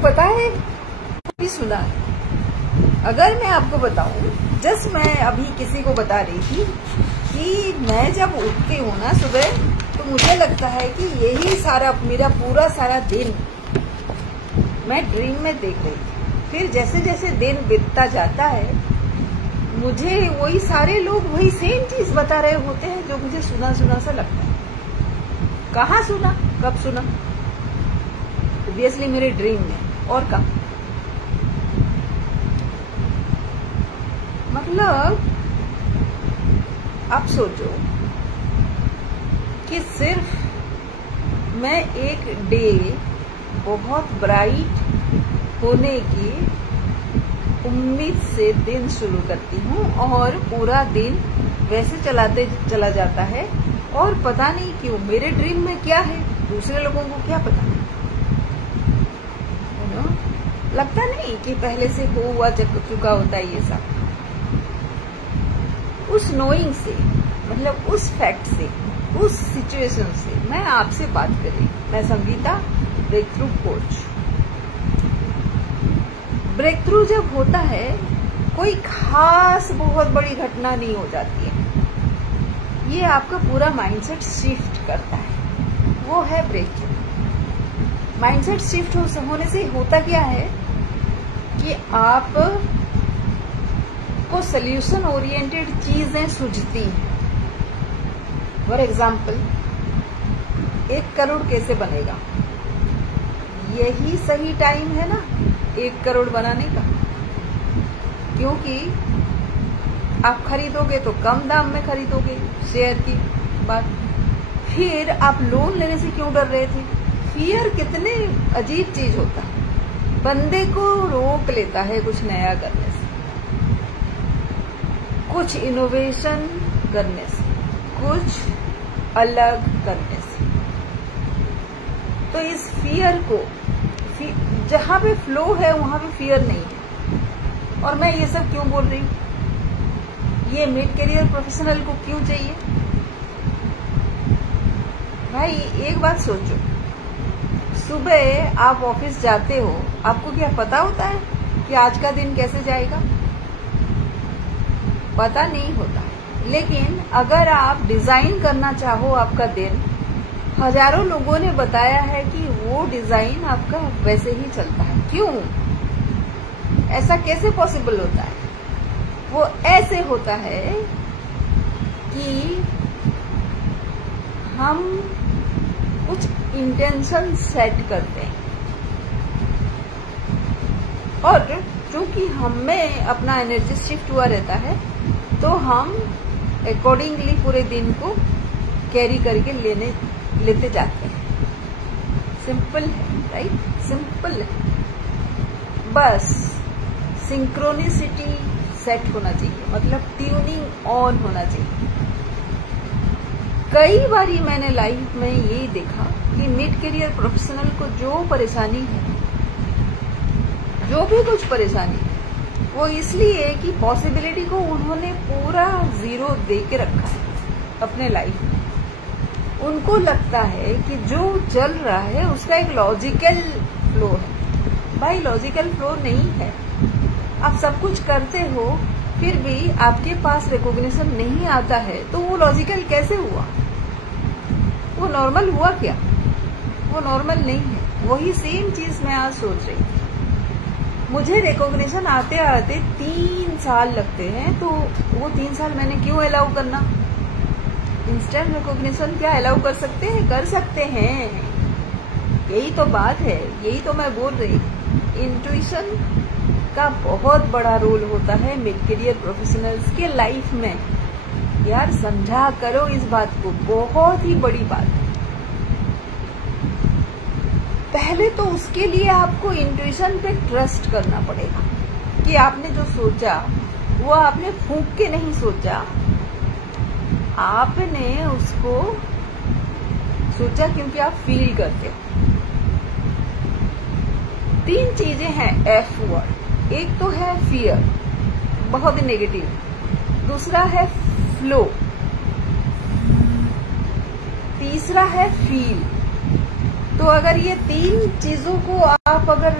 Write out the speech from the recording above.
पता है, भी सुना है। अगर मैं आपको बताऊं, जस्ट मैं अभी किसी को बता रही थी कि मैं जब उठती हूँ ना सुबह, तो मुझे लगता है कि यही सारा मेरा पूरा सारा दिन मैं ड्रीम में देख रही थी। फिर जैसे जैसे दिन बीतता जाता है, मुझे वही सारे लोग वही सेम चीज बता रहे होते हैं जो मुझे सुना सुना सा लगता है। कहाँ सुना, कब सुना? ऑब्वियसली मेरे ड्रीम में। और कब? मतलब आप सोचो कि सिर्फ मैं एक डे बहुत ब्राइट होने की उम्मीद से दिन शुरू करती हूँ और पूरा दिन वैसे चलाते चला जाता है, और पता नहीं क्यों मेरे ड्रीम में क्या है दूसरे लोगों को क्या पता। लगता नहीं कि पहले से हुआ चुका होता है ये सब। उस नोइंग से, मतलब उस फैक्ट से, उस सिचुएशन से मैं आपसे बात कर रही हूँ। मैं Sangeeta, breakthrough coach. Breakthrough जब होता है, कोई खास बहुत बड़ी घटना नहीं हो जाती है, ये आपका पूरा माइंडसेट शिफ्ट करता है, वो है ब्रेक थ्रू। माइंडसेट शिफ्ट होने से होता क्या है कि आप को सोल्यूशन ओरिएंटेड चीजें सूझती हैं। फॉर एग्जाम्पल, 1 करोड़ कैसे बनेगा? यही सही टाइम है ना 1 करोड़ बनाने का, क्योंकि आप खरीदोगे तो कम दाम में खरीदोगे, शेयर की बात। फिर आप लोन लेने से क्यों डर रहे थे? फियर कितने अजीब चीज होता है, बंदे को रोक लेता है कुछ नया करने से, कुछ इनोवेशन करने से, कुछ अलग करने से। तो इस फियर को, जहां पे फ्लो है वहां पे फियर नहीं है। और मैं ये सब क्यों बोल रही हूँ? ये मिड करियर प्रोफेशनल को क्यों चाहिए? भाई एक बात सोचो, सुबह आप ऑफिस जाते हो, आपको क्या पता होता है कि आज का दिन कैसे जाएगा? पता नहीं होता है। लेकिन अगर आप डिजाइन करना चाहो आपका दिन, हजारों लोगों ने बताया है कि वो डिजाइन आपका वैसे ही चलता है। क्यों? ऐसा कैसे पॉसिबल होता है? वो ऐसे होता है कि हम कुछ इंटेंशन सेट करते हैं, और चूंकि हमें अपना एनर्जी शिफ्ट हुआ रहता है, तो हम अकॉर्डिंगली पूरे दिन को कैरी करके लेते जाते हैं। सिंपल है, राइट? सिंपल है। बस सिंक्रोनिसिटी सेट होना चाहिए, मतलब ट्यूनिंग ऑन होना चाहिए। कई बारी मैंने लाइफ में यही देखा कि मिड करियर प्रोफेशनल को जो परेशानी है, जो भी कुछ परेशानी है, वो इसलिए है कि पॉसिबिलिटी को उन्होंने पूरा 0 दे के रखा है अपने लाइफ में। उनको लगता है कि जो चल रहा है उसका एक लॉजिकल फ्लो है। भाई लॉजिकल फ्लो नहीं है। आप सब कुछ करते हो, फिर भी आपके पास रिकॉग्निशन नहीं आता है, तो वो लॉजिकल कैसे हुआ? वो नॉर्मल हुआ क्या? वो नॉर्मल नहीं है। वही सेम चीज मैं आज सोच रही थी। मुझे रिकॉग्निशन आते आते 3 साल लगते हैं, तो वो 3 साल मैंने क्यों अलाउ करना? इंस्टेंट रिकॉग्निशन क्या अलाउ कर सकते हैं? कर सकते हैं। यही तो बात है, यही तो मैं बोल रही। इंट्यूशन का बहुत बड़ा रोल होता है मिड करियर प्रोफेशनल्स के लाइफ में। यार समझा करो इस बात को, बहुत ही बड़ी बात है। पहले तो उसके लिए आपको इंट्यूशन पे ट्रस्ट करना पड़ेगा कि आपने जो सोचा वो आपने फूंक के नहीं सोचा, आपने उसको सोचा क्योंकि आप फील करते हो। 3 चीजें हैं एफ वर्ड। एक तो है फियर, बहुत ही नेगेटिव। दूसरा है फ्लो, तीसरा है फील, तो अगर ये 3 चीजों को आप अगर